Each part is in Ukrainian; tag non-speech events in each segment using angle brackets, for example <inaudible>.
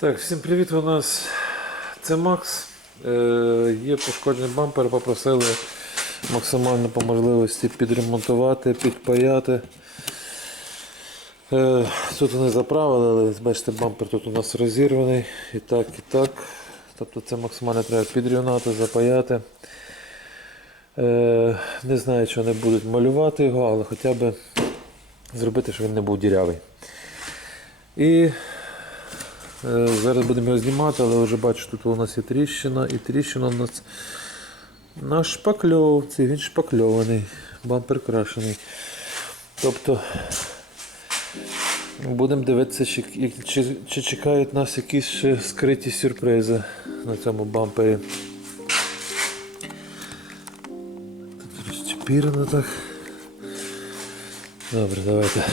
Так, всім привіт у нас. Це Макс. Е, є пошкоджений бампер, попросили максимально по можливості підремонтувати, підпаяти. Е, тут вони заправили, але бачите, бампер тут у нас розірваний. І так, і так. Тобто це максимально треба підрівнати, запаяти. Е, не знаю, чи вони будуть малювати його, але хоча б зробити, щоб він не був дірявий. І Зараз будемо його знімати, але вже бачу, тут у нас є тріщина, і тріщина у нас на шпакльовці, він шпакльований, бампер крашений. Тобто будемо дивитися, чи, чи, чи чекають нас якісь ще скриті сюрпризи на цьому бампері. Тут розчепірено так. Добре, давайте.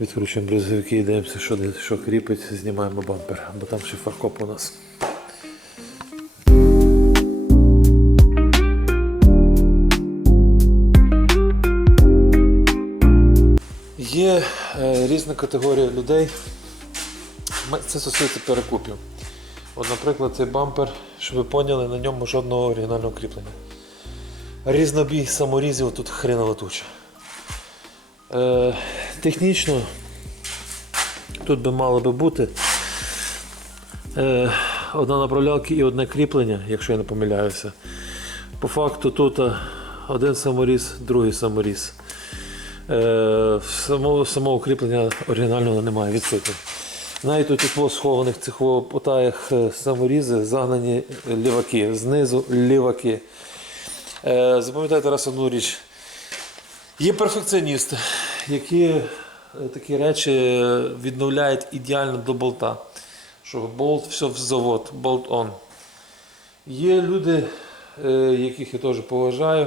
Відкручуємо брезовики і дивимося, що, що кріпить, знімаємо бампер, бо там ще фаркоп у нас. Є е, різна категорія людей. Це стосується перекупів. От, наприклад, цей бампер, щоб ви поняли, на ньому жодного оригінального кріплення. Різнобій саморізів тут хренова туча. Е, технічно тут би мало би бути е, одна направлялка і одне кріплення, якщо я не помиляюся. По факту тут е, один саморіз, другий саморіз. Е, самого, самого кріплення оригінального немає відсутнє. Навіть тут тепло схованих цих потаях е, саморізи загнані ліваки, знизу ліваки. Е, запам'ятайте раз одну річ. Є перфекціоністи, які е, такі речі відновляють ідеально до болта. Що болт, все в завод, болт on. Є люди, е, яких я теж поважаю.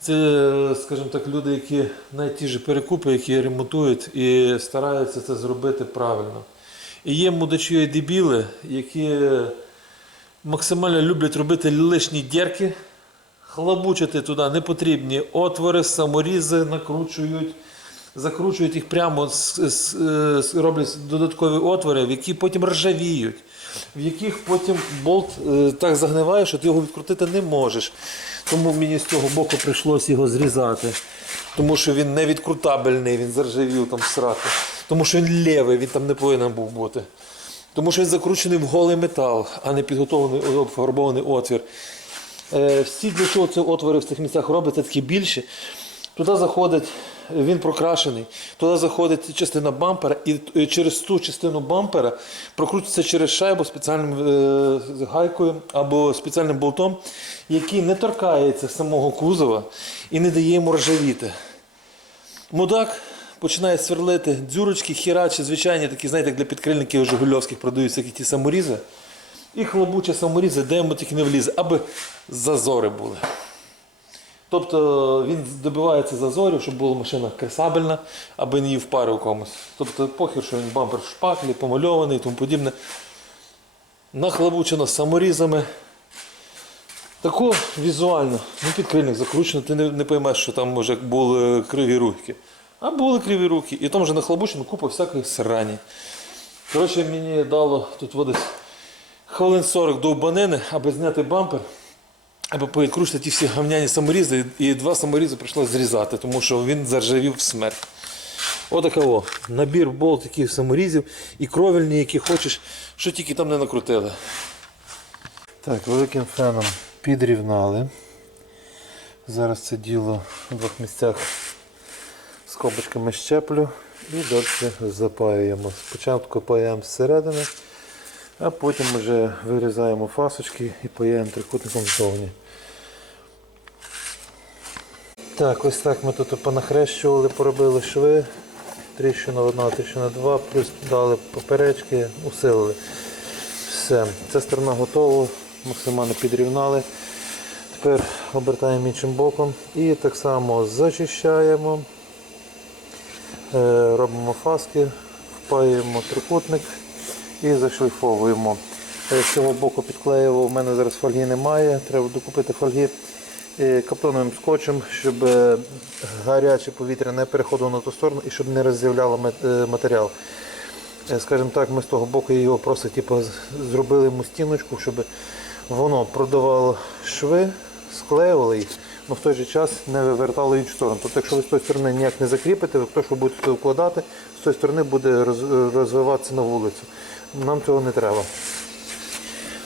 Це, е, скажімо так, люди, які навіть ті ж перекупи, які ремонтують і стараються це зробити правильно. І є мудачі і дебіли, які максимально люблять робити лишні дірки, хлабучити туди непотрібні отвори, саморізи накручують, закручують їх прямо, роблять додаткові отвори, в які потім ржавіють, в яких потім болт е, так загниває, що ти його відкрутити не можеш. Тому мені з цього боку прийшлося його зрізати. Тому що він не відкрутабельний, він заржавів там срати. Тому що він лівий, він там не повинен був бути. Тому що він закручений в голий метал, а не підготовлений обфарбований отвір. Е, всі для чого ці отвори в цих місцях робляться такі більші. Туди заходить, він прокрашений, туди заходить частина бампера, і е, через ту частину бампера прокрутиться через шайбу спеціальним е, гайкою або спеціальним болтом, який не торкається самого кузова і не дає йому ржавіти. Мудак починає сверлити дзюрочки, хірачі, звичайні такі, знаєте, як для підкрильників жигульовських продаються які ті саморізи. І хлопуче саморізи, де йому тільки не влізе, аби зазори були. Тобто він добивається зазорів, щоб була машина кресабельна, аби не її впарив комусь. Тобто похер, що він бампер в шпаклі, помальований і тому подібне. Нахлобучено саморізами. Тако візуально, ну підкрильник закручено, ти не, не поймеш, що там може були криві руки. А були криві руки. І там вже нахлобучено купа всякої срані. Коротше, мені дало тут водить хвилин 40 довбанини, аби зняти бампер, аби повідкручити ті всі гавняні саморізи, і два саморізи прийшлося зрізати, тому що він заржавів в смерть. Отакого. Набір болтиків саморізів і кровельні, які хочеш, що тільки там не накрутили. Так, великим феном підрівнали. Зараз це діло в двох місцях скобочками щеплю і далі запаюємо. Спочатку паяємо зсередини, а потім вже вирізаємо фасочки і паяємо трикутником ззовні. Так, ось так ми тут понахрещували, поробили шви. Тріщина одна, тріщина два, плюс дали поперечки, усилили. Все, ця сторона готова, максимально підрівнали. Тепер обертаємо іншим боком і так само зачищаємо, е, робимо фаски, впаюємо трикутник і зашліфовуємо. Е, З цього боку підклеював, у мене зараз фольги немає, треба докупити фольги е, каптоновим скотчем, щоб е, гаряче повітря не переходило на ту сторону і щоб не роззявляло е, матеріал. Скажімо так, ми з того боку його просто типу, зробили йому стіночку, щоб воно продавало шви, склеювали їх, але в той же час не вивертало іншу сторону. Тобто, якщо ви з тої сторони ніяк не закріпите, то, що ви будете вкладати, з тої сторони буде розвиватися на вулицю. Нам цього не треба.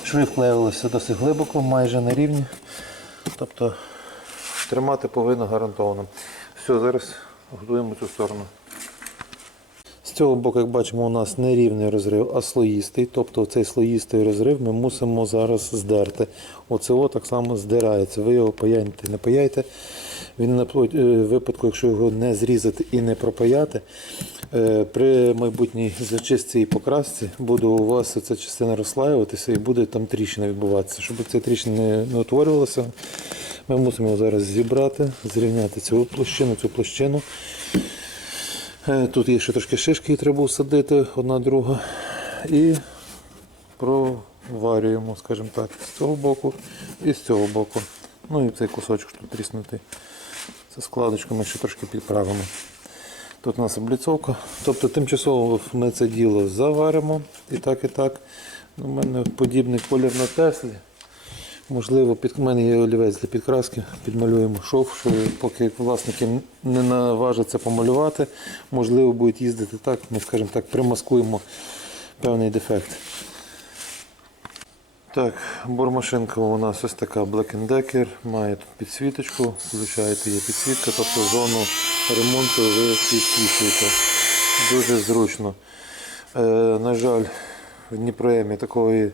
Шви вклеїлися досить глибоко, майже на рівні. Тобто тримати повинно гарантовано. Все, зараз готуємо цю сторону. З цього боку, як бачимо, у нас не рівний розрив, а слоїстий. Тобто цей слоїстий розрив ми мусимо зараз здерти. Оце о так само здирається. Ви його паяйте, не паяйте. Він на е, випадку, якщо його не зрізати і не пропаяти, е, при майбутній зачистці і покрасці буде у вас ця частина розслаюватися і буде там тріщина відбуватися. Щоб ця тріщина не, не утворювалася, ми мусимо його зараз зібрати, зрівняти цю площину, цю площину. Е, Тут є ще трошки шишки, які треба усадити, одна друга. І проварюємо, скажімо так, з цього боку і з цього боку. Ну і цей кусочок тут тріснутий. Це складочку ми ще трошки підправимо. Тут у нас обліцовка. Тобто тимчасово ми це діло заваримо і так, і так. У мене подібний колір на Теслі. Можливо, під мене є олівець для підкраски, підмалюємо шов, що поки власники не наважаться помалювати, можливо, будуть їздити так, ми, скажімо так, примаскуємо певний дефект. Так, бормашинка у нас ось така Black Decker, має тут підсвіточку, включаєте є підсвітка, тобто зону ремонту ви підсвічуєте. Дуже зручно. Е, на жаль, в Дніпроемі такої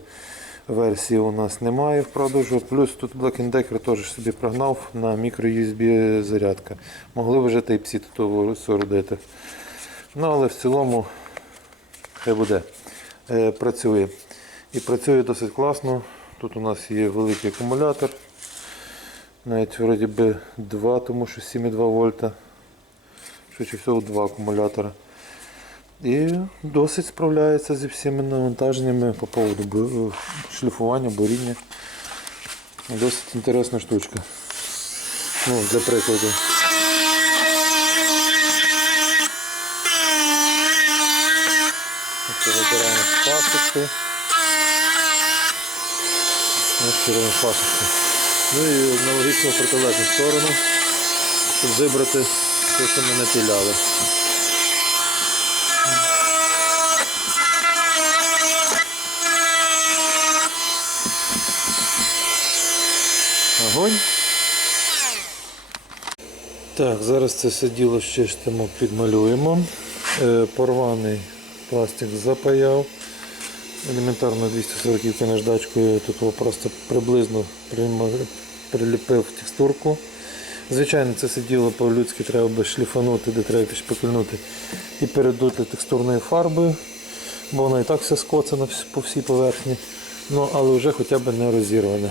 версії у нас немає в продажу. Плюс тут Black Decker теж собі прогнав на мікро-USB зарядка. Могли вже Type-C тут соорудити. Ну, але в цілому хай буде. Е, працює. І працює досить класно. Тут у нас є великий акумулятор. Навіть вроді би 2, тому що 7,2 вольта. Швидше всього 2 акумулятора. І досить справляється зі всіми навантаженнями по поводу шліфування, буріння. Досить інтересна штучка. Ну, для прикладу. Вибираємо пасочки. Ось пасочки. Ну і аналогічно в протилежну сторону, щоб вибрати те, що ми напіляли. Огонь. Так, зараз це все діло щистимо, підмалюємо. Е, порваний пластик запаяв. Елементарно 240 наждачкою тут просто приблизно приліпив текстурку. Звичайно, це все діло по-людськи треба би шліфанути, де треба шпикульнути і передути текстурною фарбою, бо вона і так вся скоцана по всій поверхні. Ну, але вже хоча б не розірвана.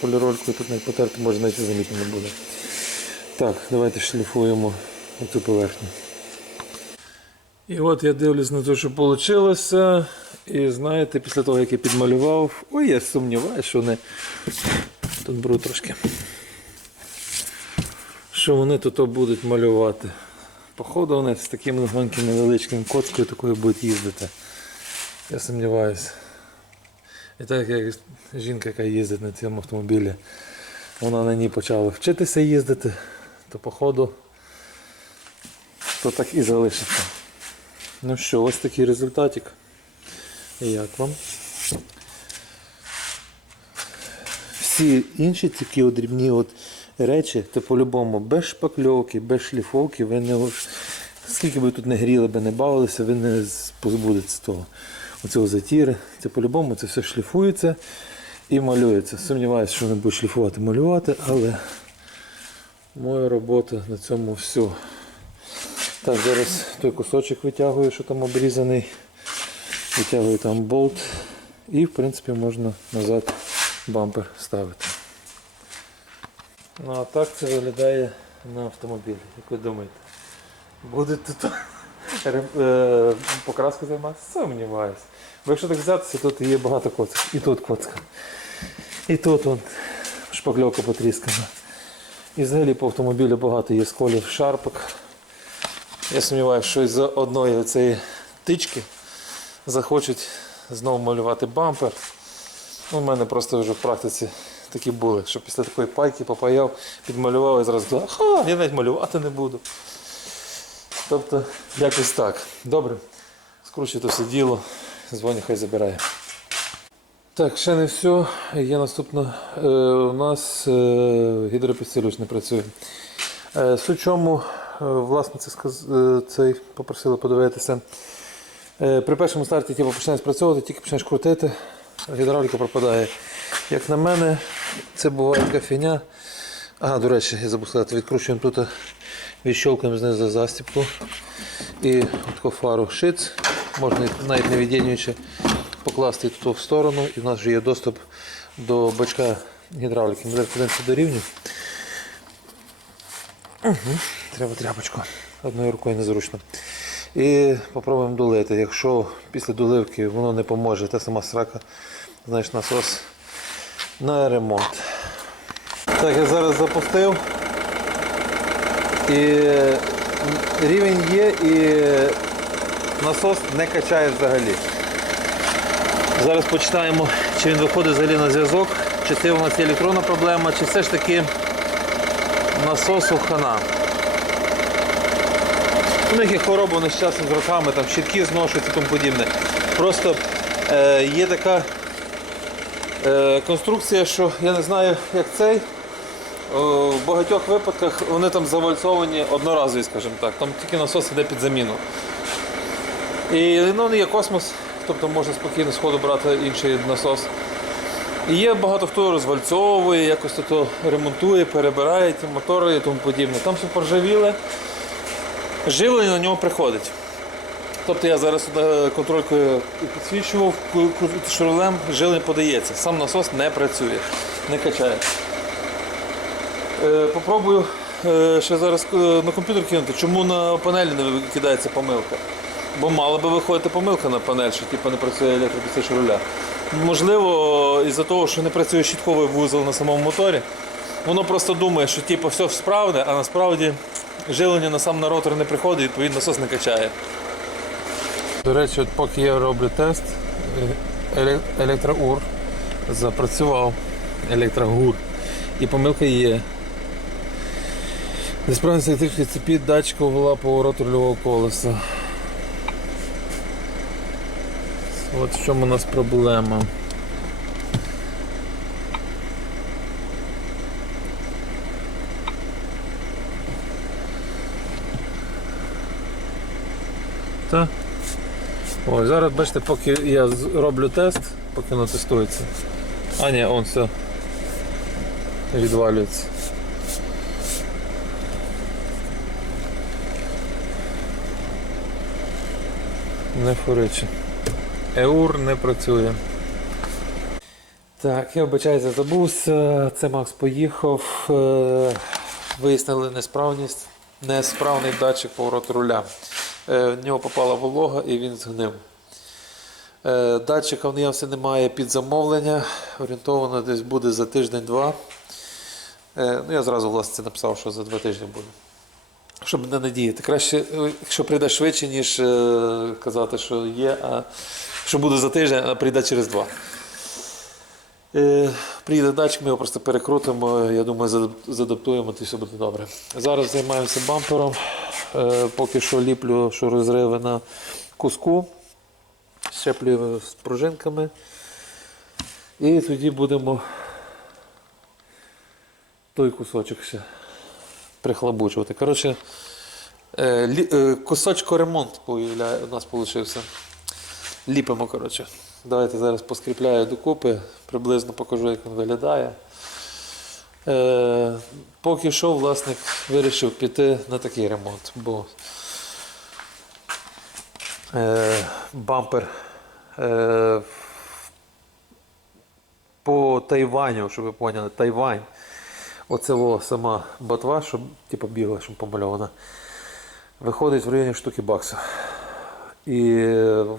Поліролькою тут навіть потерти може навіть замітно не буде. Так, давайте шліфуємо оцю поверхню. І от я дивлюсь на те, що вийшло. І знаєте, після того, як я підмалював, ой, я сумніваюся, що вони тут беру трошки. Що вони тут будуть малювати. Походу вони з таким легоньким невеличким коцкою такою будуть їздити. Я сумніваюся. І так як жінка, яка їздить на цьому автомобілі, вона на ній почала вчитися їздити, то походу то так і залишиться. Ну що, ось такий результатик. Як вам? Всі інші такі дрібні от речі, то по-любому без шпакльовки, без шліфовки, ви не скільки би тут не гріли, би не бавилися, ви не з- того. Оцього затіри. Це по-любому це все шліфується і малюється. Сумніваюся, що вони будуть шліфувати, малювати, але моя робота на цьому все. Так, зараз той кусочок витягую, що там обрізаний. Витягую там болт. І в принципі можна назад бампер ставити. Ну а так це виглядає на автомобілі. Як ви думаєте? Буде тут е, покраска займатися? Сумніваюся. Бо якщо так взятися, тут є багато коцок. І тут коцка. І тут вон, шпакльовка потріскана. І взагалі по автомобілю багато є сколів шарпок. Я сумніваюся, що із одної цієї тички захочуть знову малювати бампер. Ну, У мене просто вже в практиці такі були, що після такої пайки попаяв, підмалював і зразу ха, я навіть малювати не буду. Тобто, якось так. Добре. Скручуйте все діло, дзвоню, хай забирає. Так, ще не все. Є наступне. Е, у нас е, гідропідсилювач не працює. Е, суть чому, е, власниця сказ... е, цей попросила подивитися. Е, при першому старті типу, починає спрацьовувати, тільки почнеш крутити, гідравліка пропадає. Як на мене, це буває така фігня. Ага, до речі, я забув сказати, відкручуємо тут, відщолкуємо знизу застіпку. І таку фару шиц, можна навіть не від'єднуючи, покласти тут в сторону, і в нас вже є доступ до бачка гідравліки. Ми зараз подивимося до рівню. Угу. Треба тряпочку. Одною рукою незручно. І попробуємо долити. Якщо після доливки воно не поможе, та сама срака, знаєш, насос на ремонт. Так, я зараз запустив. І рівень є і насос не качає взагалі. Зараз почитаємо, чи він виходить взагалі на зв'язок, чи це у нас є електронна проблема, чи все ж таки насосу хана. У них є хвороба вони з часом з роками, там щитки зношуються і тому подібне. Просто е, є така е, конструкція, що я не знаю, як цей. О, В багатьох випадках вони там завальцовані одноразові, скажімо так. Там тільки насос йде під заміну. І ну, не є космос, тобто можна спокійно сходу брати інший насос. І є багато хто розвальцовує, якось то ремонтує, перебирає ті мотори і тому подібне. Там все поржавіле, живлення на нього приходить. Тобто я зараз контролькою підсвічував, ку- живлення подається. Сам насос не працює, не качає. Е, Попробую е, ще зараз е, на комп'ютер кинути, чому на панелі не викидається помилка. Бо мала би виходити помилка на панель, що типу, не працює електропідсилювач руля. Можливо, із-за того, що не працює щитковий вузол на самому моторі, воно просто думає, що типу, все справне, а насправді живлення на сам на ротор не приходить, відповідно насос не качає. До речі, от поки я роблю тест, електроур запрацював електрогур. І помилка є. Несправність електричної цепі датчика угла повороту рульового колеса. От в чому у нас проблема. Так. Ось зараз бачите, поки я роблю тест, поки воно тестується. А ні, он все відвалюється. Не фуриче. Еур не працює. Так, я вибачаюся, забувся. Це Макс поїхав. Е, Вияснили несправність. Несправний датчик повороту руля. Е, В нього попала волога і він згнив. Е, Датчика в наявності немає під замовлення. Орієнтовано десь буде за тиждень-два. Ну, я зразу власне написав, що за два тижні буде. Щоб не надіяти. Краще, е, якщо прийде швидше, ніж е, казати, що є, а що буде за тиждень, а прийде через два. Е, Приїде датчик, ми його просто перекрутимо, я думаю, задап- задаптуємо, і все буде добре. Зараз займаємося бампером. Поки що ліплю що розриви на куску, щеплюємо з пружинками. І тоді будемо той кусочок ще прихлабучувати. Коротше, е, е, кусочко-ремонт у нас вийшов. Ліпимо, коротше. Давайте зараз поскріпляю докупи, приблизно покажу, як він виглядає. Е, поки що власник вирішив піти на такий ремонт, бо бампер по Тайваню, щоб ви поняли, Тайвань. Оце сама ботва, щоб типу, біла, щоб помальована. Виходить в районі штуки баксів. І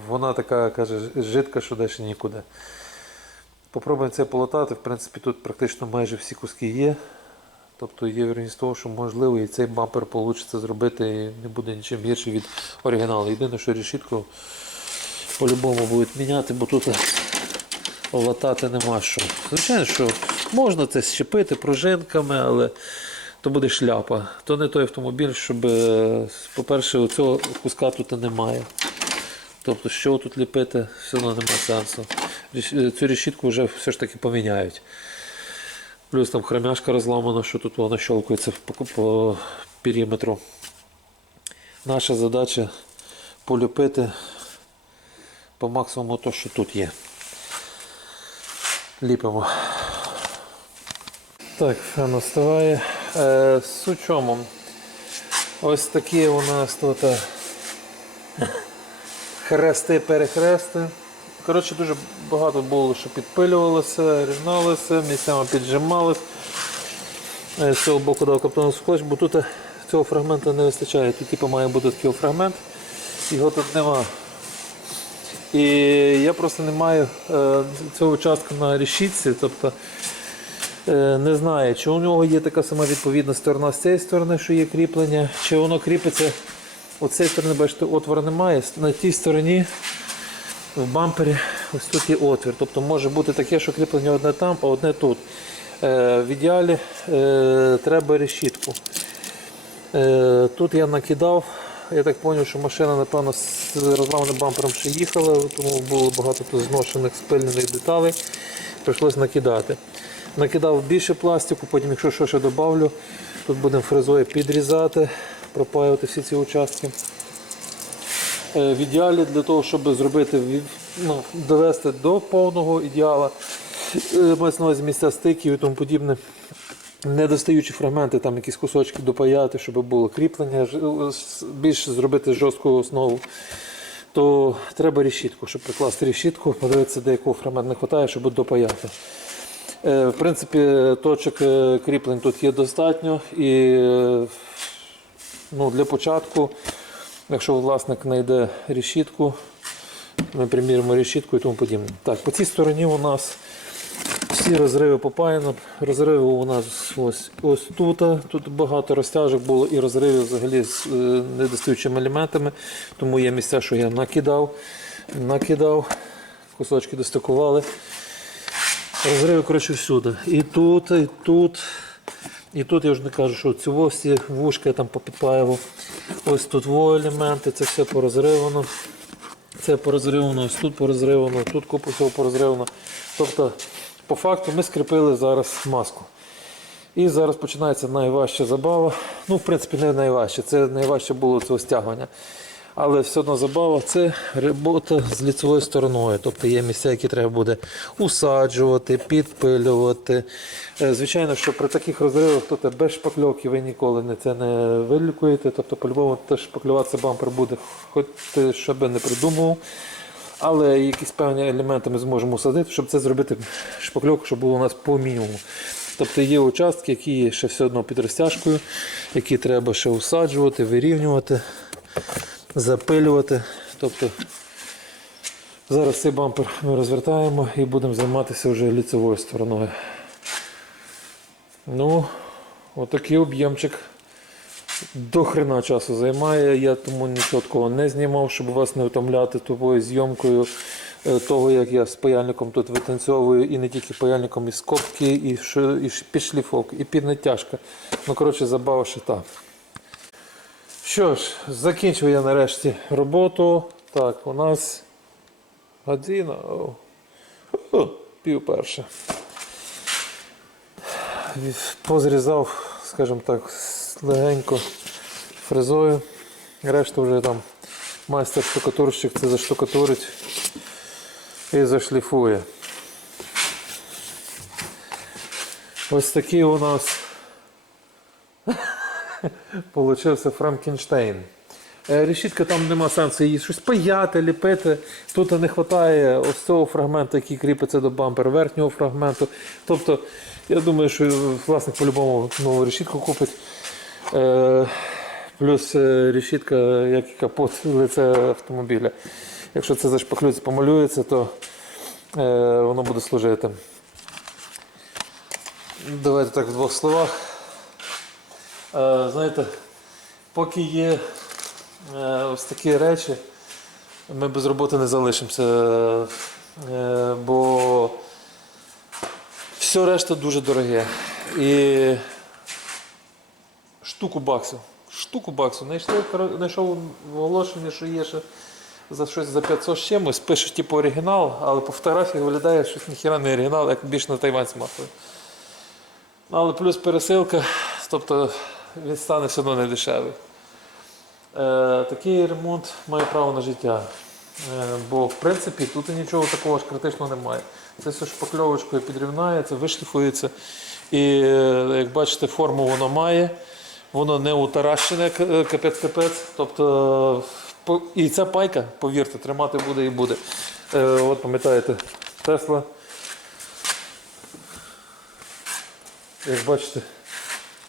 вона така каже, жидка, що далі нікуди. Попробуємо це полотати. В принципі, тут практично майже всі куски є. Тобто є вірність того, що можливо і цей бампер вийде зробити і не буде нічим гірше від оригіналу. Єдине, що решітку по-любому будуть міняти, бо тут латати нема що. Звичайно, що можна це щепити пружинками, але то буде шляпа. То не той автомобіль, щоб, е, по-перше, цього куска тут немає. Тобто, що тут ліпити, все одно немає сенсу. Е, Цю решітку вже все ж таки поміняють. Плюс там хромяшка розламана, що тут вона щелкається по, по периметру. Наша задача полюпити по максимуму те, що тут є. Ліпимо. Так, фен остиває. Е, з у чому? Ось такі у нас тут е, <laughs> хрести-перехрести. Коротше, дуже багато було, що підпилювалося, рівналося, місцями піджималося. Е, З цього боку дав каптону скотч, бо тут е, цього фрагменту не вистачає. Тут типу, має бути такий фрагмент, його тут нема. І я просто не маю е, цього участку на решітці, тобто е, не знаю, чи у нього є така сама відповідна сторона з цієї сторони, що є кріплення, чи воно кріпиться. З цієї сторони, бачите, отвору немає. На тій стороні в бампері ось тут є отвір. Тобто може бути таке, що кріплення одне там, а одне тут. Е, в ідеалі треба решітку. Тут я накидав. Я так зрозумів, що машина, напевно, з розламаним бампером ще їхала, тому було багато тут зношених спильнених деталей. Прийшлось накидати. Накидав більше пластику, потім, якщо що ще додавлю, тут будемо фрезою підрізати, пропаювати всі ці участки. Е, В ідеалі для того, щоб зробити ну, довести до повного ідеала, е, мається на увазі місця стиків і тому подібне. Недостаючі фрагменти, там якісь кусочки допаяти, щоб було кріплення, більш зробити жорстку основу, то треба решітку, щоб прикласти решітку, подивитися, де якого фрагмент не вистачає, щоб допаяти. Е, В принципі, точок е, кріплень тут є достатньо і е, ну, для початку, якщо власник знайде решітку, ми приміримо решітку і тому подібне. Так, по цій стороні у нас всі розриви попаяно. Розриви у нас ось, ось тут. Тут багато розтяжок було і розривів взагалі з е, недостаючими елементами. Тому є місця, що я накидав, накидав, кусочки достикували. Розриви, коротше, всюди. І тут, і тут. І тут я вже не кажу, що ці всі вушка я там попідпаював. Ось тут во елементи, це все порозривано. Це порозривано, ось тут порозривано, тут купу всього порозривано. Тобто, по факту ми скріпили зараз маску. І зараз починається найважча забава. Ну, в принципі, не найважче. Це найважче було це стягування. Але все одно забава це робота з ліцевою стороною. Тобто є місця, які треба буде усаджувати, підпилювати. Е, Звичайно, що при таких розривах то без шпакльовки ви ніколи не це не вилікуєте. Тобто, по-любому теж шпаклюватися бампер буде, хоч ти що би не придумував. Але якісь певні елементи ми зможемо усадити, щоб це зробити шпакльовку, щоб було у нас по мінімуму. Тобто є участки, які є ще все одно під розтяжкою, які треба ще усаджувати, вирівнювати, запилювати. Тобто зараз цей бампер ми розвертаємо і будемо займатися вже ліцевою стороною. Ну, отакий об'ємчик до хрена часу займає. Я тому нічого такого не знімав, щоб вас не втомляти тупою зйомкою е, того, як я з паяльником тут витанцьовую, і не тільки паяльником, і скобки, і, і підшліфовка, і піднатяжка. Ну, коротше, забава ще та. Що ж, закінчив я нарешті роботу. Так, у нас година. Пів перша. Позрізав, скажімо так, легенько фрезою. Решту вже там майстер штукатурщик це заштукатурить і зашліфує. Ось такий у нас <laughs> получився Франкенштейн. Е, Решітка там нема сенсу її щось паяти, ліпити. Тут не вистачає ось цього фрагменту, який кріпиться до бампера, верхнього фрагменту. Тобто, я думаю, що власник по-любому нову решітку купить. Е, Плюс е, решітка, як і капот <laughs> лице автомобіля. Якщо це зашпаклюється, помалюється, то е, воно буде служити. Давайте так в двох словах. Знаєте, поки є ось такі речі, ми без роботи не залишимося. Бо все решта дуже дороге. І штуку баксів. Штуку баксів. Знайшли, знайшов оголошення, що є ще за щось за 500 з чимось, пишуть типу оригінал, але по фотографії виглядає щось ніхіра не оригінал, як більше на Тайвань смахує. Ну, Але плюс пересилка, тобто він стане все одно не дешевий. Е, такий ремонт має право на життя. Е, бо в принципі тут нічого такого ж критичного немає. Це все шпакльовочкою підрівнається, вишліфується. І е, як бачите, форму воно має. Воно не утаращене капець-капець. Тобто, і ця пайка, повірте, тримати буде і буде. Е, от пам'ятаєте, Тесла. Як бачите,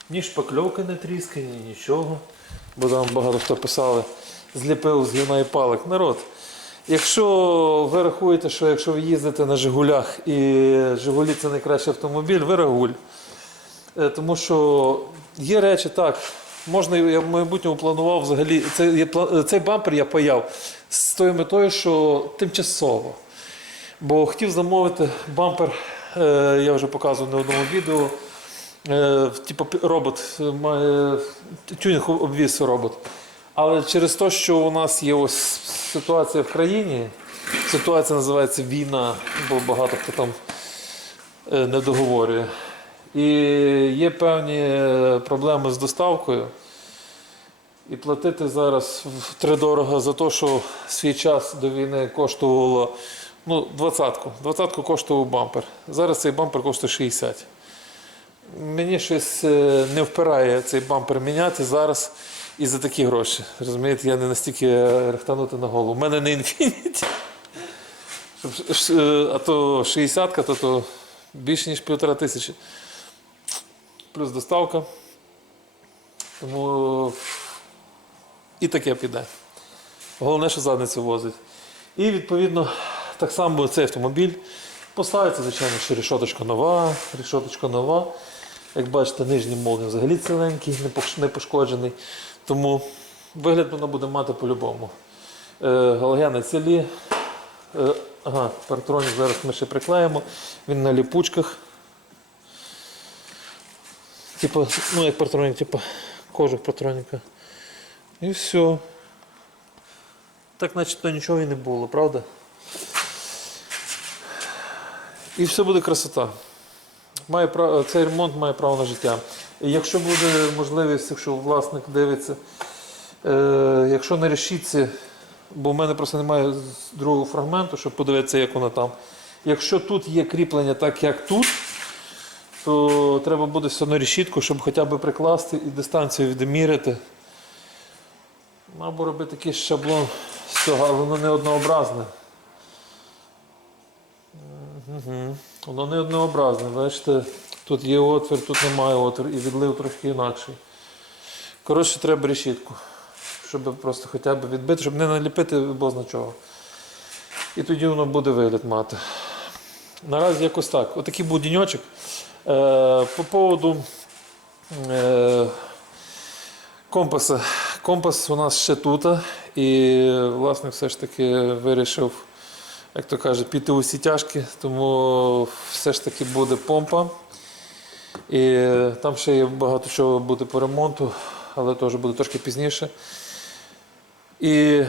ні шпакльовки не тріскані, нічого. Бо там багато хто писали, зліпив з гівна і палок. Народ. Якщо ви рахуєте, що якщо ви їздите на Жигулях і Жигулі це найкращий автомобіль, ви Рагуль. Е, Тому що є речі так. Можна, я в майбутньому планував взагалі. Цей, цей бампер я паяв з тою метою, що тимчасово. Бо хотів замовити бампер, е, я вже показував на одному відео. Е, типу робот тюнінг обвіз робот. Але через те, що у нас є ось ситуація в країні, ситуація називається війна, бо багато хто там е, не договорює. І є певні е, проблеми з доставкою. І платити зараз втридорого за те, що свій час до війни коштувало ну, двадцятку. Двадцятку коштував бампер. Зараз цей бампер коштує 60. Мені щось е, не впирає цей бампер міняти зараз і за такі гроші. Розумієте, я не настільки е, рехтанути на голову. У мене не інфініті. Е, А то 60, то, то більше ніж півтора тисячі. Плюс доставка. Тому і таке піде. Головне, що задницю возить. І відповідно так само цей автомобіль поставиться, звичайно, що рішоточка нова, рішоточка нова. Як бачите, нижній молдинг взагалі ціленький, не пошкоджений. Тому вигляд воно буде мати по-любому. Е, галогени цілі. Е, ага, партронік зараз ми ще приклеїмо. Він на ліпучках. Типу, ну як партронік, типу кожух партроніка. І все. Так начебто нічого і не було, правда? І все буде красота. Має право, цей ремонт має право на життя. Якщо буде можливість, якщо власник дивиться, е, якщо не рішиться, бо в мене просто немає другого фрагменту, щоб подивитися, як воно там. Якщо тут є кріплення так, як тут, то треба буде все одно решітку, щоб хоча б прикласти і дистанцію відміряти. Або робити такий шаблон з цього, але воно не однообразне. Угу. Воно не однообразне. Бачите, тут є отвір, тут немає отвір, і відлив трошки інакший. Коротше, треба решітку, щоб просто хоча б відбити, щоб не наліпити бозна чого. І тоді воно буде вигляд мати. Наразі якось так. Отакий був діньочок. Е, по поводу е, компаса. Компас у нас ще тут, і власник все ж таки вирішив, як то каже, піти усі тяжкі, тому все ж таки буде помпа. І там ще є багато чого буде по ремонту, але теж буде трошки пізніше. І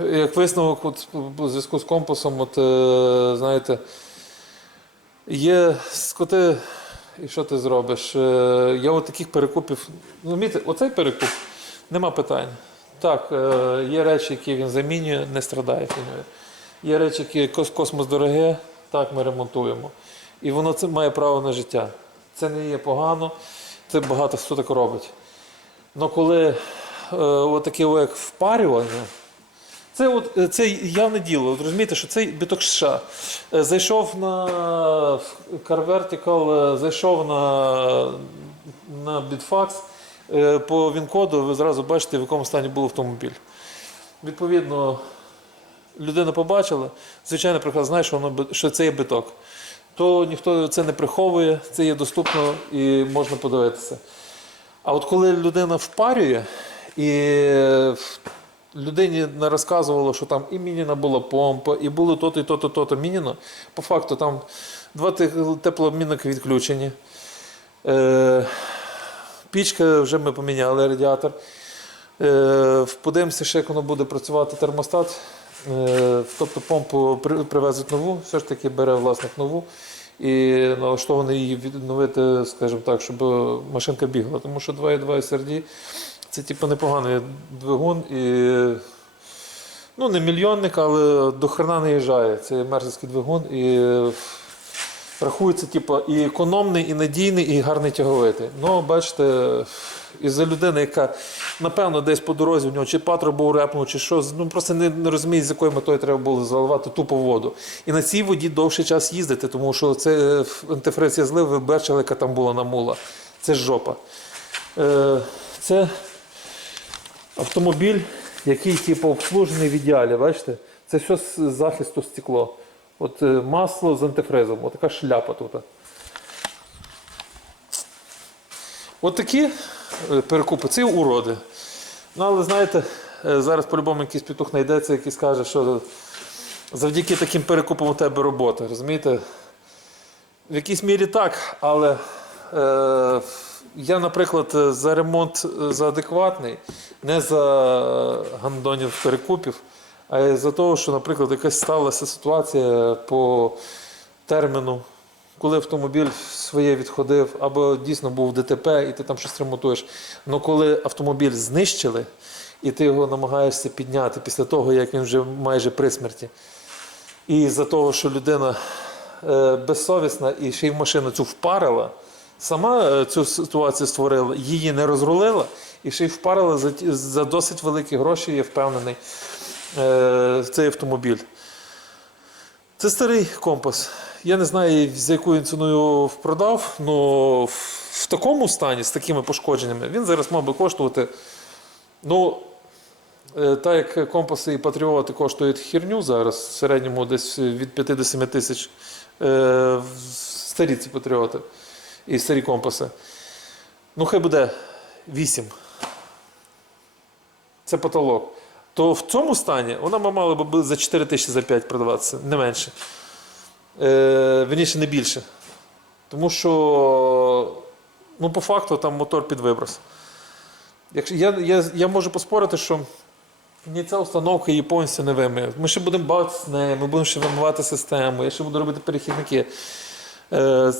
як висновок, от, у зв'язку з компасом, от, е, знаєте, є скоти, і що ти зробиш? Е, Я от таких перекупів. Ну, розумієте, оцей перекуп нема питань. Так, е, є речі, які він замінює, не страдає. Є речі, які космос дороге, так ми ремонтуємо. І воно це має право на життя. Це не є погано, це багато хто так робить. Але коли е, отаке як впарювання, це, от, е, це явне діло. От розумієте, що цей біток США е, зайшов на Car Vertical, е, зайшов на, на е, по він-коду ви зразу бачите, в якому стані був автомобіль. Відповідно, людина побачила, звичайно, прекрасно знає, що, воно, що це є биток. То ніхто це не приховує, це є доступно і можна подивитися. А от коли людина впарює, і в- людині не розказувало, що там і мініна була помпа, і було то-то, і то-то, то-то мініно, по факту там два теплообмінники відключені. Е, пічка вже ми поміняли радіатор. Е, подивимося, ще як воно буде працювати термостат. Е, тобто помпу при- привезуть нову, все ж таки бере власник нову і налаштований її відновити, скажімо так, щоб машинка бігла. Тому що 2.2 SRD це типу непоганий двигун і ну, не мільйонник, але до хрена не їжджає. Це мерзельський двигун і рахується, типу, і економний, і надійний, і гарний тяговитий. Ну, бачите, із-за людини, яка напевно десь по дорозі в нього чи патру був репнув, чи що, ну просто не, не розуміє, з якою метою треба було заливати тупо воду. І на цій воді довший час їздити, тому що це антифриз я злив, ви бачили, яка там була намула. Це жопа. Е, це автомобіль, який типу, обслужений в ідеалі, бачите? Це все з захисту стекло. От е, масло з антифризом, от така шляпа тут. От такі е, перекупи, це уроди. Ну, але знаєте, е, зараз по-любому якийсь петух знайдеться, який скаже, що завдяки таким перекупам у тебе робота, розумієте? В якійсь мірі так, але е, я, наприклад, е, за ремонт е, за адекватний, не за гандонів перекупів, а за те, що, наприклад, якась сталася ситуація по терміну, коли автомобіль своє відходив, або дійсно був ДТП, і ти там щось ремонтуєш. Але коли автомобіль знищили, і ти його намагаєшся підняти після того, як він вже майже при смерті, і за того, що людина е, безсовісна і ще й в машину цю впарила, сама е, цю ситуацію створила, її не розрулила і ще й впарила за, за досить великі гроші, я впевнений, е, цей автомобіль. Це старий компас. Я не знаю, за він ціну продав, але в такому стані, з такими пошкодженнями, він зараз мав би коштувати. Ну, Е, Так як компаси і патріоти коштують херню зараз, в середньому десь від 5 до 7 тисяч е, старі ці патріоти і старі компаси. Ну, хай буде 8. Це потолок. То в цьому стані вона мала б за 4 тисячі за 5 продаватися, не менше. Е, верніше, не більше. Тому що, ну, по факту, там мотор під виброс. Якщо, я, я, я можу поспорити, що ні ця установка її повністю не вимиє. Ми ще будемо бавитися з нею, ми будемо ще вимивати систему, я ще буду робити перехідники. Е,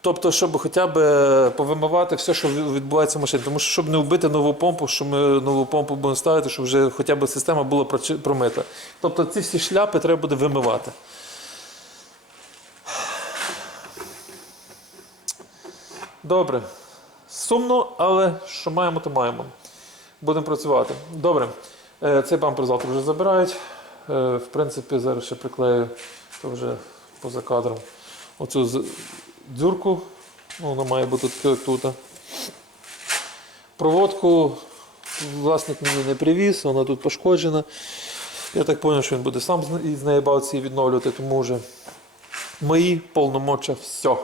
тобто, щоб хоча б повимивати все, що відбувається в машині. Тому що, щоб не вбити нову помпу, що ми нову помпу будемо ставити, щоб вже хоча б система була промита. Тобто ці всі шляпи треба буде вимивати. Добре. Сумно, але що маємо, то маємо. Будемо працювати. Добре. Е, Цей бампер завтра вже забирають. Е, В принципі, зараз ще приклею то вже поза кадром. Оцю дзюрку. Ну, вона має бути тут. Проводку власник мені не привіз, вона тут пошкоджена. Я так зрозумів, що він буде сам з- неї бавці відновлювати, тому вже мої повномоча все.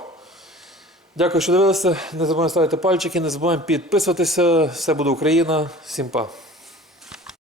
Дякую, що дивилися. Не забуваємо ставити пальчики, не забуваємо підписуватися. Все буде Україна. Всім па.